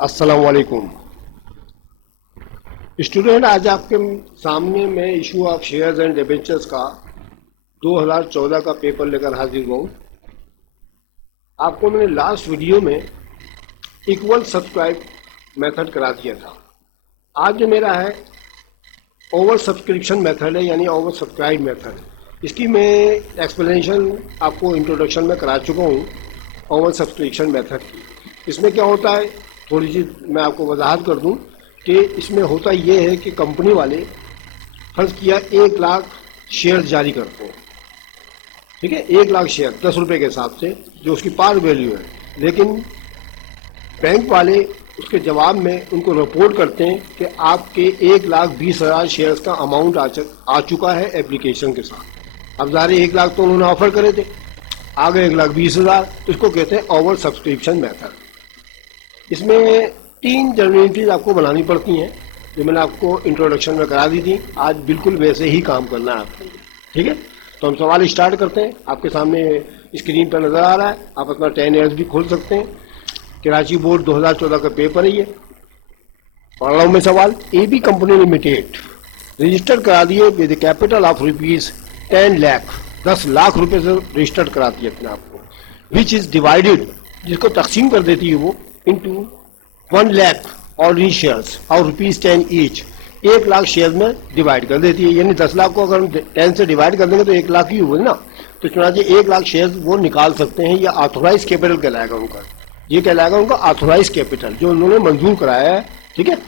अस्सलाम वालेकुम स्टूडेंट। आज आपके सामने मैं issue of shares and debentures का 2014 का पेपर लेकर हाजिर हूँ। आपको मैंने लास्ट वीडियो में इक्वल सब्सक्राइब मेथड करा दिया था। आज जो मेरा है ओवर सब्सक्रिप्शन मेथड है, यानी ओवर सब्सक्राइब मेथड। इसकी मैं एक्सप्लेनेशन आपको इंट्रोडक्शन में करा चुका हूँ ओवर सब्सक्रिप्शन मेथड की। इसमें क्या होता है, थोड़ी सी मैं आपको वजाहत कर दूं कि इसमें होता ये है कि कंपनी वाले फर्ज किया 1 लाख शेयर जारी करते हैं, ठीक है। 1 लाख शेयर 10 रुपये के हिसाब से जो उसकी पार वैल्यू है, लेकिन बैंक वाले उसके जवाब में उनको रिपोर्ट करते हैं कि आपके 1,20,000 शेयर्स का अमाउंट आ चुका है एप्लीकेशन के साथ। अब ज़ाहिर 1 लाख तो उन्होंने ऑफर करे थे, आ गए 1,20,000, तो इसको कहते हैं ओवर सब्सक्रिप्शन मेथड। इसमें 3 जर्नलिटीज आपको बनानी पड़ती हैं, जो मैंने आपको इंट्रोडक्शन में करा दी थी। आज बिल्कुल वैसे ही काम करना है आपको, ठीक है। तो हम सवाल स्टार्ट करते हैं। आपके सामने स्क्रीन पर नज़र आ रहा है, आप अपना 10 ईयर्स भी खोल सकते हैं। कराची बोर्ड 2014 का पेपर है ये। पढ़ रहा हूँ मैं सवाल। AB कंपनी लिमिटेड रजिस्टर करा दिए with capital of ₹10 lakh, 10 lakh रुपए से रजिस्टर्ड कराती है अपने आप को, विच इज डिवाइडेड, जिसको तकसीम कर देती है वो इंटू 1 लाख ऑर्डिनरी शेयर्स और ₹10 ईच, 1 लाख शेयर में डिवाइड कर देती है। यानी 10 लाख को अगर हम 10 से डिवाइड कर देंगे तो 1 लाख ही हुए ना। तो चुनाचे 1 लाख शेयर वो निकाल सकते हैं। या ऑथोराइज कैपिटल कहलाएगा उनका, ये कहलाएगा उनका ऑथोराइज कैपिटल जो उन्होंने मंजूर कराया है, ठीक है।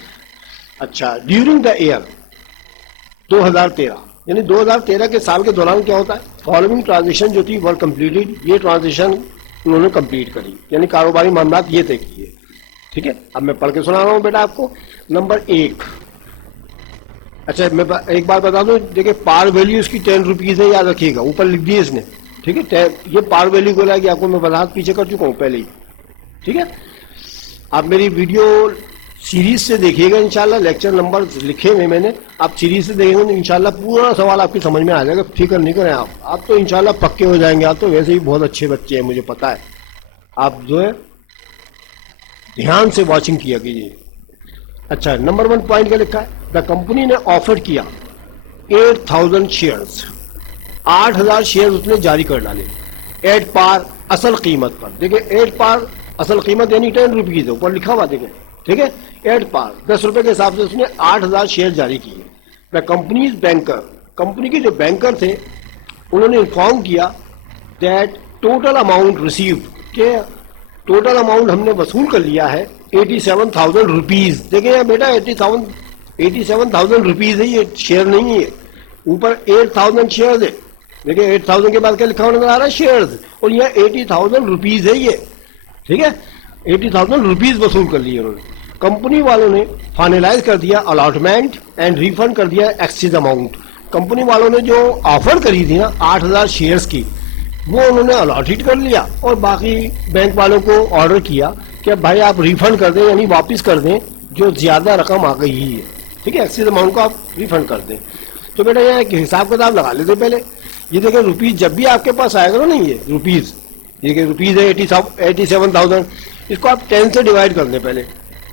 अच्छा, ड्यूरिंग द ईयर 2013, यानी 2013 के साल के दौरान क्या होता है, फॉलोइंग ट्रांजेक्शन जो थी वर कंप्लीटेड, ये ट्रांजेक्शन उन्होंने कंप्लीट करी, यानी कारोबारी मामलात ये तय किए, ठीक है। अब मैं पढ़ के सुना रहा हूँ बेटा आपको। नंबर 1। अच्छा, मैं एक बात बता दूं, देखिए पार वैल्यू इसकी 10 रुपीज है, याद रखिएगा, ऊपर लिख दिए इसने, ठीक है। ये पार वैल्यू को लाएगी, आपको मैं वजाहत पीछे कर चुका हूँ पहले ही, ठीक है। आप मेरी वीडियो सीरीज से देखिएगा इंशाल्लाह, लेक्चर नंबर लिखे हुए मैंने, आप सीरीज से देखेंगे तो इंशाल्लाह पूरा सवाल आपकी समझ में आ जाएगा। फिक्र नहीं करें आप तो इंशाल्लाह पक्के हो जाएंगे। आप तो वैसे ही बहुत अच्छे बच्चे हैं, मुझे पता है। आप जो है ध्यान से वॉचिंग किया कीजिए। अच्छा, नंबर 1 पॉइंट क्या लिखा है, द कंपनी ने ऑफर किया 8,000 शेयर्स, 8,000 शेयर उसने जारी कर डाले एट पार, असल कीमत पर। देखिए 8 पार असल कीमत यानी 10 रुपीज है, ऊपर लिखा हुआ देखें, ठीक है। 8 पार 10 रुपए के हिसाब से उसने 8,000 शेयर जारी किए। द कंपनीज बैंकर, कंपनी के जो बैंकर थे उन्होंने इन्फॉर्म किया दैट टोटल अमाउंट रिसीव्ड, के टोटल अमाउंट हमने वसूल कर लिया है 87,000 रुपीज। देखिए बेटा 87,000 रुपीज है, ये शेयर नहीं है। ऊपर 8,000 शेयर है, देखिए 8,000 के बाद क्या लिखा हुआ नजर आ रहा है, शेयर्स, और यह 80,000 रुपीज है ये, ठीक है। 80,000 रुपीज वसूल कर लिए उन्होंने। कंपनी वालों ने फाइनलाइज कर दिया अलॉटमेंट एंड रिफंड कर दिया एक्सीज अमाउंट। कंपनी वालों ने जो ऑफर करी थी ना 8,000 शेयर्स की, वो उन्होंने अलॉटेड कर लिया, और बाकी बैंक वालों को ऑर्डर किया कि अब भाई आप रिफंड कर दें, यानी वापस कर दें जो ज्यादा रकम आ गई है, ठीक है। एक्सीज अमाउंट को आप रिफंड कर दें। तो बेटा यहाँ एक हिसाब किताब लगा लेते पहले। ये देखिए रुपीज जब भी आपके पास आएगा ना, नहीं ये रुपीज, ये रुपीज है 87,000, इसको आप 10 से डिवाइड कर दें पहले,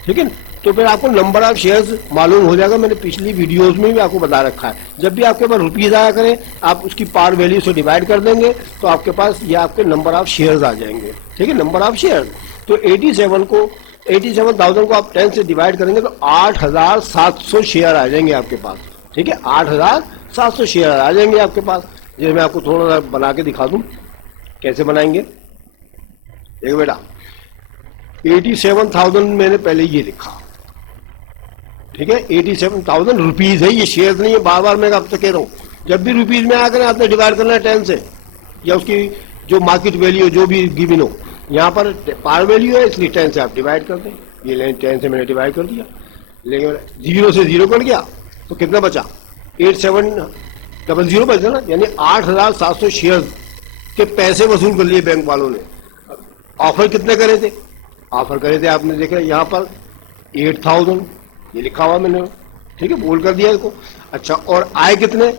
ठीक है। तो फिर आपको नंबर ऑफ शेयर्स मालूम हो जाएगा। मैंने पिछली वीडियोस में भी आपको बता रखा है, जब भी आपके पास रुपीज आया करें आप उसकी पार वैल्यू से डिवाइड कर देंगे तो आपके पास ये आपके नंबर ऑफ शेयर्स आ जाएंगे, ठीक है। नंबर ऑफ शेयर तो 87,000 को आप 10 से डिवाइड करेंगे तो 8,700 शेयर आ जाएंगे आपके पास, ठीक है। 8,700 शेयर आ जाएंगे आपके पास। जैसे मैं आपको थोड़ा सा बना के दिखा दूं कैसे बनाएंगे। देखो बेटा 87,000 मैंने पहले ये लिखा, ठीक है। 87,000 रुपीज है, ये शेयर नहीं है। बार बार मैं अब तक कह रहा हूँ, जब भी रुपीज में आकर आपने डिवाइड करना है 10 से, या उसकी जो मार्केट वैल्यू जो भी गिवन हो, यहाँ पर पार वैल्यू है इसलिए 10 से आप डिवाइड कर दें। ये लें 10 से मैंने डिवाइड कर दिया, लेकिन 0 से 0 कट गया तो कितना बचा, 8700 बचा ना, यानी 8,700 शेयर के पैसे वसूल कर लिए बैंक वालों ने। ऑफर कितने करे थे, ऑफर करे थे आपने देखा यहाँ पर 8,000, ये लिखा हुआ मैंने, ठीक है, बोल कर दिया इसको। अच्छा, और आए कितने,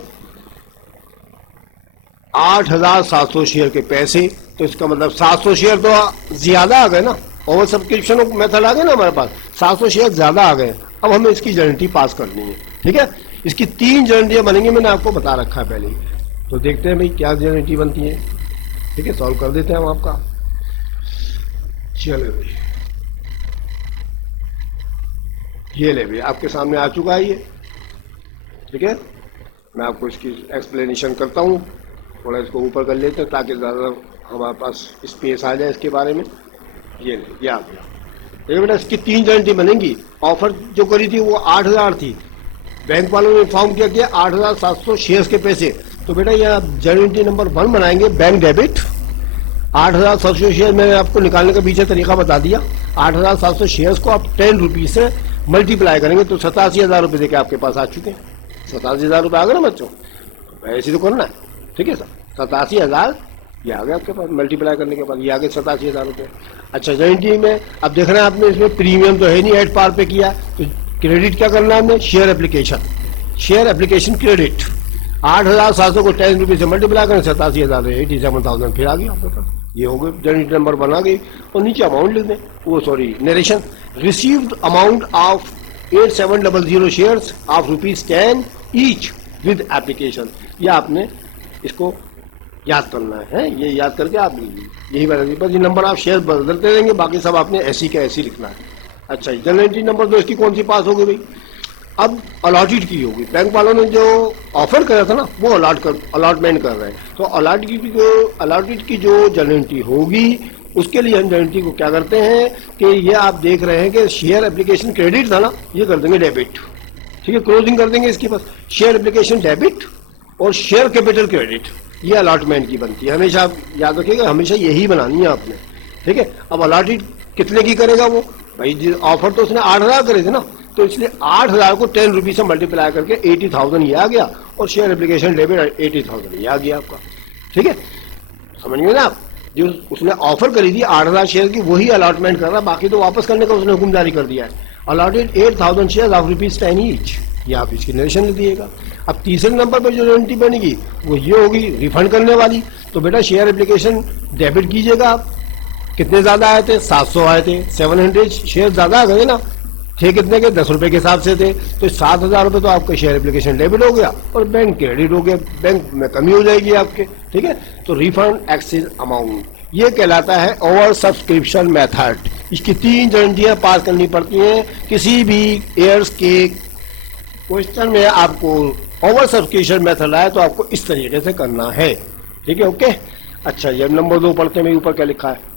8,700 शेयर के पैसे। तो इसका मतलब 700 शेयर तो ज्यादा आ गए ना, ओवर सब्सक्रिप्शन मेथड आ गया ना हमारे पास, 700 शेयर ज्यादा आ गए, अब हमें इसकी गारंटी पास करनी है। ठीक है, इसकी 3 गारंटियां बनेंगी, मैंने आपको बता रखा है पहले ही। तो देखते हैं भाई क्या गारंटी बनती है। ठीक है, सॉल्व कर देते हैं हम आपका। चलो भाई, ये ले भाई आपके सामने आ चुका है ये। ठीक है, मैं आपको इसकी एक्सप्लेनेशन करता हूँ, थोड़ा इसको ऊपर कर लेते हैं ताकि ज़्यादा हमारे पास स्पेस आ जाए इसके बारे में। ये ले, ये आ गया। देखिए बेटा, इसकी 3 गारंटी बनेंगी। ऑफर जो करी थी वो 8,000 थी, बैंक वालों ने इन्फॉर्म किया कि 8,700 शेयर्स के पैसे। तो बेटा ये आप गारंटी नंबर 1 बनाएंगे, बैंक डेबिट। 8,700 शेयर मैंने आपको निकालने का पीछे तरीका बता दिया। 8,700 शेयर्स को आप 10 रुपीज से मल्टीप्लाई करेंगे तो 87,000 रुपये देके आपके पास आ चुके हैं। 87,000 रुपये आ गए ना बच्चों, ऐसे तो करना है। ठीक है सर, 87,000 ये आ गया आपके पास, मल्टीप्लाई करने के बाद ये आ गए 87,000 रुपये। अच्छा, गारंटी में अब देखना है आपने, इसमें प्रीमियम तो है नहीं, एट पार पे किया, तो क्रेडिट क्या करना है हमने, share application. Share application credit 8,700 को 10 रुपये से मल्टीप्लाई करें, 87,000 87,000 फिर आ गया आपके पास। ये हो गए, गारंटी नंबर बना गई। और नीचे अमाउंट लिख दें, वो sorry narration, received amount of 8700 shares of ₹10 each with application. ये आपने इसको याद करना है, ये याद करके आप यही बस ये नंबर आप शेयर बदलते रहेंगे, बाकी सब आपने ऐसी का ऐसी लिखना है। अच्छा, गारंटी नंबर 2 इसकी कौन सी पास हो गई भाई, अब अलॉटेड की होगी। बैंक वालों ने जो ऑफर करा था ना वो अलॉटमेंट कर रहे हैं, तो अलॉटेड की जो गारंटी होगी उसके लिए हम गारंटी को क्या करते हैं कि ये आप देख रहे हैं कि शेयर एप्लीकेशन क्रेडिट था ना, ये कर देंगे डेबिट। ठीक है, क्लोजिंग कर देंगे इसकी, बस शेयर एप्लीकेशन डेबिट और शेयर कैपिटल क्रेडिट, ये अलॉटमेंट की बनती है। हमेशा आप याद रखिएगा, हमेशा यही बनानी है आपने। ठीक है, अब अलॉटेड कितने की करेगा वो भाई, ऑफर तो उसने 8,000 करे थे ना, तो इसलिए 8,000 को 10 रुपीज से मल्टीप्लाई करके 80,000 ये आ गया, और शेयर एप्लीकेशन डेबिट 80,000 ये आ गया आपका। ठीक है, समझ गए ना आप, जो उसने ऑफर करी थी 8,000 शेयर की वही अलॉटमेंट कर रहा, बाकी तो वापस करने का उसने हुक्म जारी कर दिया है। अलॉटेड 8,000 शेयर ऑफ ₹10 ईच, ये आप इसकी नरेशन लिख दिएगा। अब तीसरे नंबर पर जो गारंटी बनेगी वो ये होगी रिफंड करने वाली। तो बेटा शेयर एप्लीकेशन डेबिट कीजिएगा आप, कितने ज्यादा आए थे, 700 आए थे, 700 शेयर ज्यादा आ गए ना, थे कितने के, 10 रुपए के हिसाब से थे, तो 7,000 रुपये तो आपका शेयर एप्लीकेशन डेबिट हो गया और बैंक क्रेडिट हो गया, बैंक में कमी हो जाएगी आपके। ठीक है, तो रिफंड एक्सेस अमाउंट, ये कहलाता है ओवर सब्सक्रिप्शन मेथड। इसकी 3 गारंटियां पास करनी पड़ती हैं किसी भी एयर्स के क्वेश्चन में। आपको ओवर सब्सक्रिप्शन मेथड आए तो आपको इस तरीके से करना है। ठीक है, ओके। अच्छा, ये नंबर 2 पढ़ते हैं, ऊपर क्या लिखा है।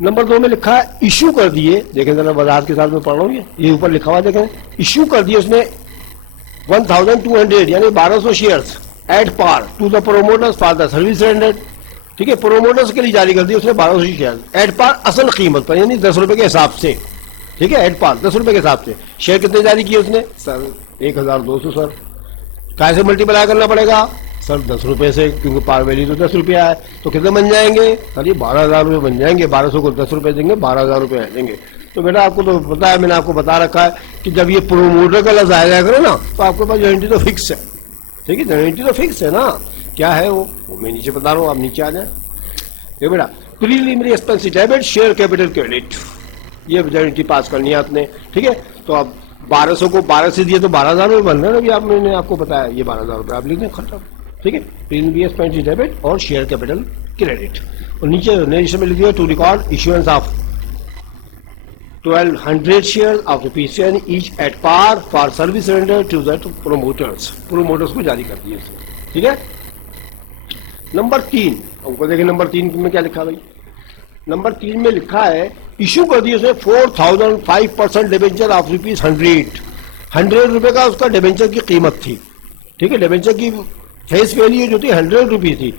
नंबर 2 में लिखा है इश्यू कर दिए, देखें जरा वजाहत के साथ में पढ़ रहा हूँ, ये ऊपर लिखा हुआ देखें, इश्यू कर दिए उसने 1,200 यानी 1,200 shares at par to the promoters for the service rendered. ठीक है, प्रोमोटर्स के लिए जारी कर दिए उसने 1,200 शेयर एट पार, असल कीमत पर, यानी 10 रुपए के हिसाब से। ठीक है, एट पार 10 रुपए के हिसाब से। शेयर कितने जारी किए उसने सर, 1,200 सर। कैसे मल्टीप्लाई करना पड़ेगा सर, 10 रुपए से, क्योंकि पार वैल्यू तो 10 रुपया है, तो कितने बन जाएंगे सर, ये 12,000 रुपये बन जाएंगे। 1,200 को 10 रुपए देंगे, 12,000 रुपये देंगे। तो बेटा आपको तो पता है, मैंने आपको बता रखा है कि जब ये प्रोमोटर का लफ्ज आया करे ना तो आपके पास गारंटी तो फिक्स है। ठीक है, गारंटी तो फिक्स है ना, क्या है वो मैं नीचे बता रहा हूँ, आप नीचे आ जाए। देखो बेटा, preliminary expense debit share capital credit, ये गारंटी पास करनी है आपने। ठीक है, तो अब 1,200 को 12 से दिए तो 12,000 रुपये बन रहे हैं, अभी मैंने आपको बताया, ये 12,000 रुपये आप लिख दें खर्चा। ठीक है, प्रीलिमिनरी एक्सपेंस डेबिट और शेयर कैपिटल क्रेडिट। और नीचे नरेशन में लिख दिया to record issuance of 1,200 share of ₹10 each at par for service render to the promoters को जारी कर दिए। ठीक है, नंबर 3 हमको देखें, नंबर 3 में क्या लिखा भाई, नंबर 3 में लिखा है इश्यू कर दिए उसने 4,005% डिबेंचर ऑफ ₹100। 100 रुपए का उसका डिबेंचर की कीमत थी। ठीक है, डिबेंचर की फेस वैल्यू जो थी 100 रुपये थी,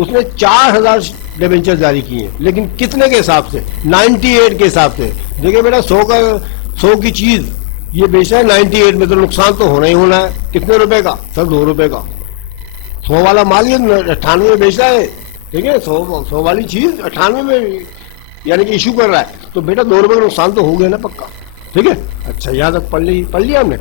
उसने 4,000 डिबेंचर जारी किए, लेकिन कितने के हिसाब से, 98 के हिसाब से। देखिए बेटा, 100 की चीज ये बेचा है 98 में, तो नुकसान तो होना ही होना है। कितने रुपए का सर, 2 रुपए का। 100 वाला माल ये 98 में बेचा है। ठीक है, 100 वाली चीज 98 में यानी कि इशू कर रहा है, तो बेटा 2 रुपए का नुकसान तो हो गया ना पक्का। ठीक है, अच्छा याद पढ़ लिया हमने,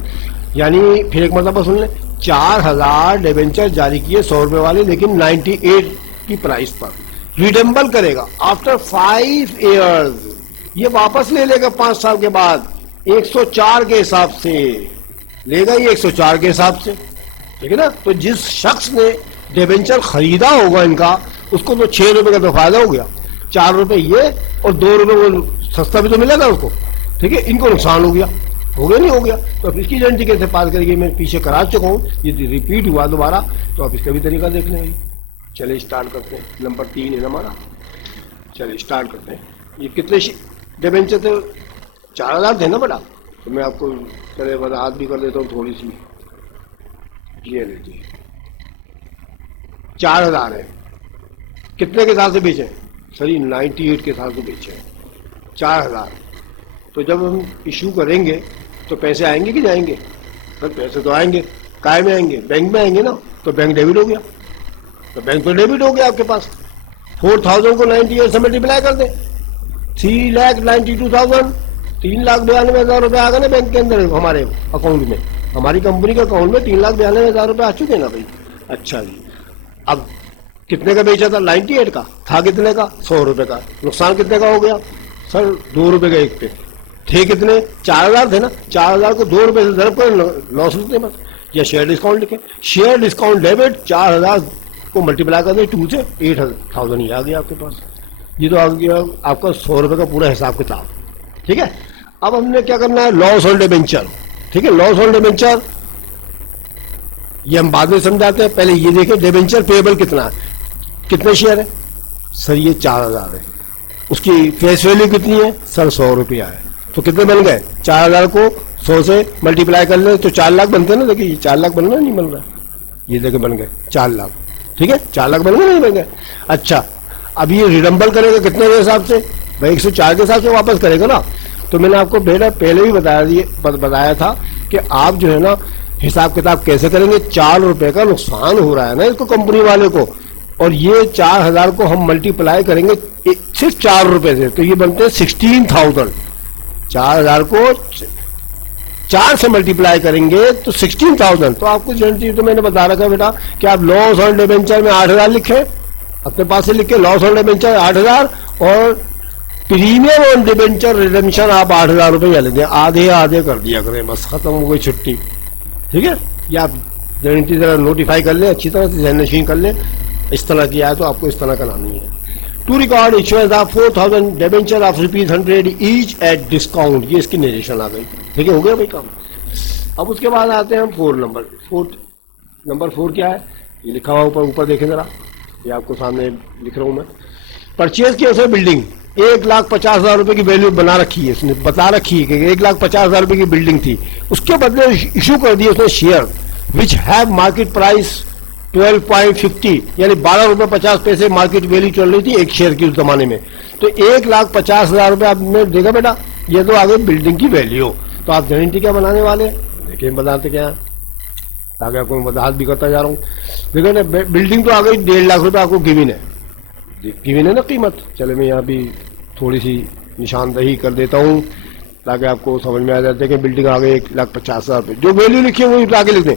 यानी फिर एक मतलब सुन ले, 4,000 डिबेंचर जारी किए 100 रुपए वाले, लेकिन 98 की प्राइस पर। रिडेम्बल करेगा आफ्टर 5 ईयर्स, ये वापस ले लेगा 5 साल के बाद 104 के हिसाब से लेगा, ये 104 के हिसाब से, ठीक है ना। तो जिस शख्स ने डिबेंचर खरीदा होगा इनका, उसको तो 6 रुपए का तो फायदा हो गया, 4 रुपए ये और 2 रुपए वो सस्ता भी तो मिलेगा उसको, ठीक है। इनको नुकसान हो गया नहीं हो गया, तो अब इसकी गारंटी कैसे पास करेगी? मैं पीछे करा चुका हूँ, ये रिपीट हुआ दोबारा, तो आप इसका भी तरीका देख लेंगे। चलिए स्टार्ट करते हैं, नंबर 3 है हमारा। चलिए स्टार्ट करते हैं। ये कितने डिबेंचर थे? 4000 थे ना बेटा, तो मैं आपको चले वजाहत भी कर देता हूँ थोड़ी सी। ये लीजिए 4000 है, कितने के साथ से बेचे? सही 98 के साथ से बेचे 4000। तो जब हम इशू करेंगे तो पैसे आएंगे कि जाएंगे? सर पैसे तो आएंगे, काय में आएंगे? बैंक में आएंगे ना, तो बैंक डेबिट हो गया, तो बैंक तो डेबिट हो गया आपके पास। 4000 को 98 से मल्टीप्लाई कर दे, 3,92,000, 3,92,000 रुपये आ गए ना बैंक के अंदर, हमारे अकाउंट में, हमारी कंपनी के अकाउंट में 3,92,000 रुपये आ चुके ना भाई। अच्छा जी, अब कितने का बेचा था? 98 का था, कितने का? 100 रुपये का। नुकसान कितने का हो गया? सर 2 रुपये का एक पे थे, कितने? 4000 थे ना, 4000 को 2 रुपये से ज़रब कर लॉस होते बस, या शेयर डिस्काउंट लिखे, शेयर डिस्काउंट डेबिट 4000 को मल्टीप्लाई कर दे 2 से, 8000 ही आ गया आपके पास। ये तो आ गया आपका 100 रुपये का पूरा हिसाब किताब, ठीक है। अब हमने क्या करना है? लॉस ऑन डिबेंचर, ठीक है। लॉस ऑन डिबेंचर ये हम बाद में समझाते हैं, पहले ये देखें डिबेंचर पेएबल कितना है, कितने शेयर है? सर ये 4000 है, उसकी फेस वैल्यू कितनी है? सर 100 रुपया है, तो कितने बन गए? 4000 को 100 से मल्टीप्लाई कर ले तो 4 लाख बनते हैं ना। देखिए 4 लाख बन रहा नहीं बन रहा, ये देखे बन गए 4 लाख, ठीक है। 4 लाख बन गए नहीं बन गए? अच्छा, अब ये रिडम्बल करेगा कितने के हिसाब से? भाई 104 के हिसाब से वापस करेगा ना। तो मैंने आपको बेटा पहले भी बताया था कि आप जो है ना हिसाब किताब कैसे करेंगे। 4 रुपए का नुकसान हो रहा है ना इसको, कंपनी वाले को, और ये 4000 को हम मल्टीप्लाई करेंगे सिर्फ 4 रुपए से, तो ये बनते हैं 16,000। 4000 को 4 से मल्टीप्लाई करेंगे तो 16,000। तो आपको गारंटी तो मैंने बता रखा बेटा कि आप लॉस ऑन डिबेंचर में 8000 लिखे, अपने पास से लिखे लॉस ऑन डिबेंचर 8000, और प्रीमियम ऑन डिबेंचर रिडेम्पशन आप 8000 रुपये ले दें, आधे आधे कर दिया करें, बस खत्म हो गई छुट्टी, ठीक है। ये आप गारंटी जरा नोटिफाई कर ले, अच्छी तरह से जहनशीन कर ले, इस तरह किया है तो आपको इस तरह करानी है। To record issuance of 4000 debenture of ₹100 each at discount, ये इसकी नरेशन आ गई, ठीक है। हो गया भाई काम। अब उसके बाद आते हैं हम 4 नंबर 4 क्या है? ये लिखा हुआ ऊपर देखें जरा, ये आपको सामने लिख रहा हूं मैं। परचेज की उसे बिल्डिंग 1,50,000 रुपए की वैल्यू बना रखी है, उसने बता रखी है कि 1,50,000 रुपए की बिल्डिंग थी, उसके बदले इशू कर दिए उसने share which have market price 12.50, यानी 12 रुपये 50 पैसे मार्केट वैल्यू चल रही थी एक शेयर की उस जमाने में। तो 1,50,000 रुपये आपने देखा बेटा, ये तो आ गई बिल्डिंग की वैल्यू। तो आप गारंटी क्या बनाने वाले? देखिए बताते क्या है, आगे आपको वजाहत भी करता जा रहा हूँ। देखो ना, बिल्डिंग तो आ गई 1.5 लाख रुपये आपको गिवन है ना कीमत। चले मैं यहाँ भी थोड़ी सी निशानदही कर देता हूँ ताकि आपको समझ में आ जाए कि बिल्डिंग आ गई 1,50,000 रुपये, जो वैल्यू लिखी है वो आगे लिख दें।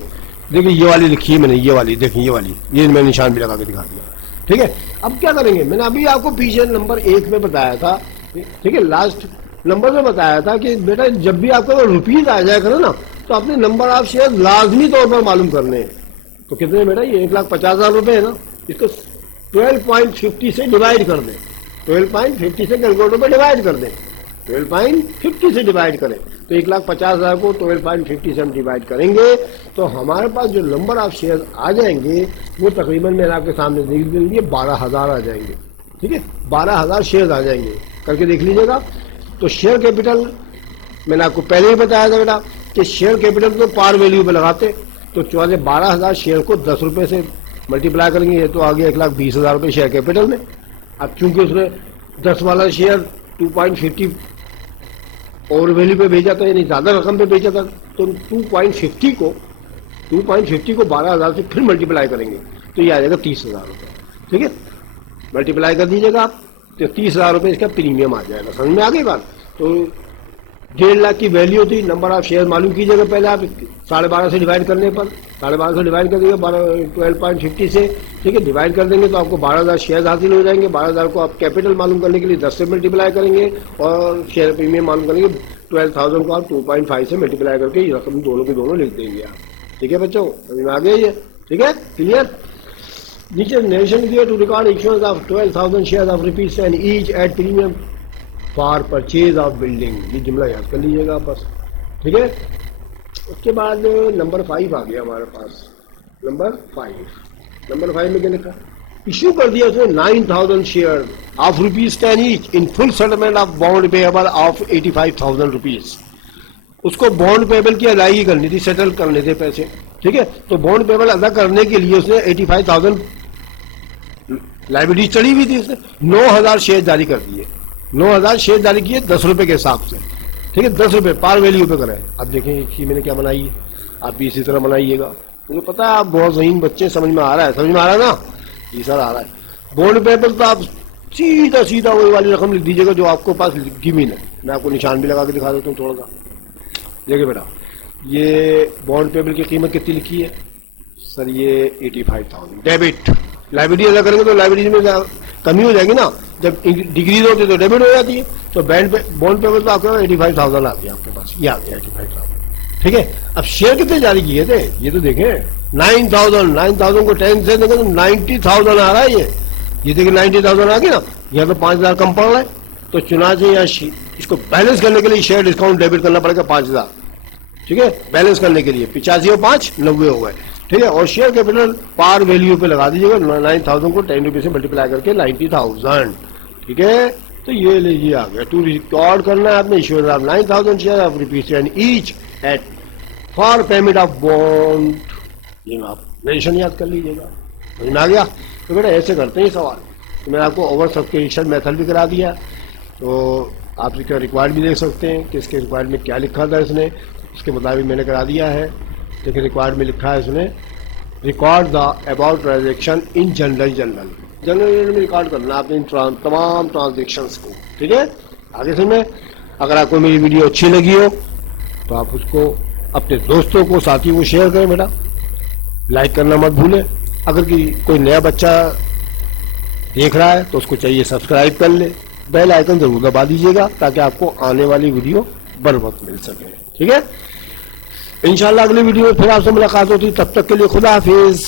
देखिए ये वाली लिखी है मैंने, ये वाली देखिए, ये मैंने निशान भी लगा के दिखा दिया, ठीक है। अब क्या करेंगे? मैंने अभी आपको पीछे नंबर 1 में बताया था, ठीक है, लास्ट नंबर में बताया था कि बेटा जब भी आपको रुपीज आ जाए करो ना, तो अपने नंबर ऑफ शेयर लाजमी तौर पर मालूम करने हैं। तो कितने बेटा? ये 1,50,000 रुपये है ना, इसको 12.50 से डिवाइड कर दें, 12.50 से कैलकुलेटर पर डिवाइड कर दें, 12.50 से डिवाइड करें तो 1,50,000 को 12.50 से हम डिवाइड करेंगे तो हमारे पास जो नंबर ऑफ शेयर आ जाएंगे वो तकरीबन मैंने आपके सामने देख देंगे 12,000 आ जाएंगे, ठीक है। 12,000 शेयर आ जाएंगे, करके देख लीजिएगा। तो शेयर कैपिटल मैंने आपको पहले ही बताया था बेटा कि शेयर कैपिटल तो पार वैल्यू पे लगाते, तो 12,000 शेयर को 10 रुपये से मल्टीप्लाई करेंगे, ये तो आ गया 1,20,000 रुपये शेयर कैपिटल में। अब चूंकि उसने 10 वाला शेयर 2.50 और वैल्यू पे भेजा था, यानी ज़्यादा रकम पे भेजा था, तो 2.50 को 12,000 से फिर मल्टीप्लाई करेंगे तो ये आ जाएगा 30,000 रुपये, ठीक है। मल्टीप्लाई कर दीजिएगा आप तो 30,000 रुपये इसका प्रीमियम आ जाएगा। समझ में आ गई बात? तो 1.5 लाख की वैल्यू थी, नंबर ऑफ शेयर मालूम कीजिएगा पहले आप 12.5 से डिवाइड करने पर, 12.5 से डिवाइड कर देंगे 12.50 से, ठीक है, डिवाइड कर देंगे तो आपको 12,000 शेयर हासिल हो जाएंगे। 12,000 को आप कैपिटल मालूम करने के लिए 10 से मल्टीप्लाई करेंगे और शेयर प्रीमियम मालूम करेंगे 12,000 को आप 2.5 से मल्टीप्लाई करके ये रकम दोनों के दोनों लिख देंगे आप। ठीक है बच्चों, समझ में आ गया ये? ठीक है, क्लियर? नीचे नरेशन दिया to record issuance of 12,000 share of rupees and each at premium for purchase of building. ये जुमला याद कर लीजिएगा बस। ठीक है, उसके बाद नंबर 5 आ गया हमारे पास। नंबर 5 में क्या लिखा? इश्यू कर दिया उसने 9,000 share of ₹10 each in full settlement of bond payable of 85,000 rupees. उसको बॉन्ड पेएबल की अदायगी करनी थी, सेटल करने थे पैसे। ठीक है, तो बॉन्ड पेएबल अदा करने के लिए उसने 85,000 लाइबिलिटी चढ़ी हुई थी, उसने 9,000 शेयर जारी कर दिए। 9,000 शेयर जारी किए 10 रुपए के हिसाब से। ठीक है, 10 रुपए पार वैल्यू पे करें। अब देखें कि मैंने क्या बनाई है, आप भी इसी तरह बनाइएगा। मुझे पता है आप बहुत ज़हीन बच्चे, समझ में आ रहा है, समझ में आ रहा है ना? ये सर आ रहा है। बॉन्ड पेपर तो आप सीधा वही वाली रकम लिख दीजिएगा जो आपको पास गिवन है। मैं आपको निशान भी लगा के दिखा देता हूँ थोड़ा सा। देखिए बेटा, ये बॉन्ड पेपर की कीमत कितनी लिखी है सर? ये 85,000 डेबिट। लाइबिलिटी अदा करेंगे तो लाइबिलिटी में कमी हो जाएगी ना, जब डिग्रीज होती है तो डेबिट हो जाती है। तो बॉन्ड पेपर तो आपके 85,000 आ गया आपके पास, ये आ गया 85,000। ठीक है, अब शेयर कितने जारी किए थे ये तो देखें। 9,000 को 10 से देखें तो 90,000 आ रहा है ये देखिए 90,000 आ गया ना। यहाँ तो 5,000 कम पड़ रहा है, तो चुनाचे यहाँ इसको बैलेंस करने के लिए शेयर डिस्काउंट डेबिट करना पड़ेगा 5,000। ठीक है, बैलेंस करने के लिए 85 और 5 90 हो गए। ठीक है, और शेयर कैपिटल पार वैल्यू पे लगा दीजिएगा। 9,000 को 10 रुपये से मल्टीप्लाई करके 90,000। ठीक है, तो ये लीजिए आ गया। टू रिकॉर्ड करना है आपने issuance of 9,000 share of ₹10 each eight for payment of bond. ये आप नरेशन याद कर लीजिएगा, समझ में आ गया? तो बेटा ऐसे करते हैं सवाल। तो मैंने आपको ओवर सब्सक्रिप्शन मेथड भी करा दिया, तो आप इसका रिक्वायर्ड भी देख सकते हैं कि इसके रिक्वायर्ड में क्या लिखा था इसने, इसके मुताबिक मैंने करा दिया है। देखिए रिक्वायर्ड में लिखा है इसने, record the about transaction in general में रिकॉर्ड करना आपने तमाम ट्रांजेक्शन्स को। ठीक है, आगे से मैं, अगर आपको मेरी वीडियो अच्छी लगी हो तो आप उसको अपने दोस्तों को, साथियों को शेयर करें बेटा। लाइक करना मत भूलें। अगर कोई नया बच्चा देख रहा है तो उसको चाहिए सब्सक्राइब कर ले, बेल आइकन जरूर दबा दीजिएगा ताकि आपको आने वाली वीडियो बर वक्त मिल सके। ठीक है, इंशाल्लाह अगली वीडियो में फिर आपसे मुलाकात होती, तब तक के लिए खुदा हाफिज।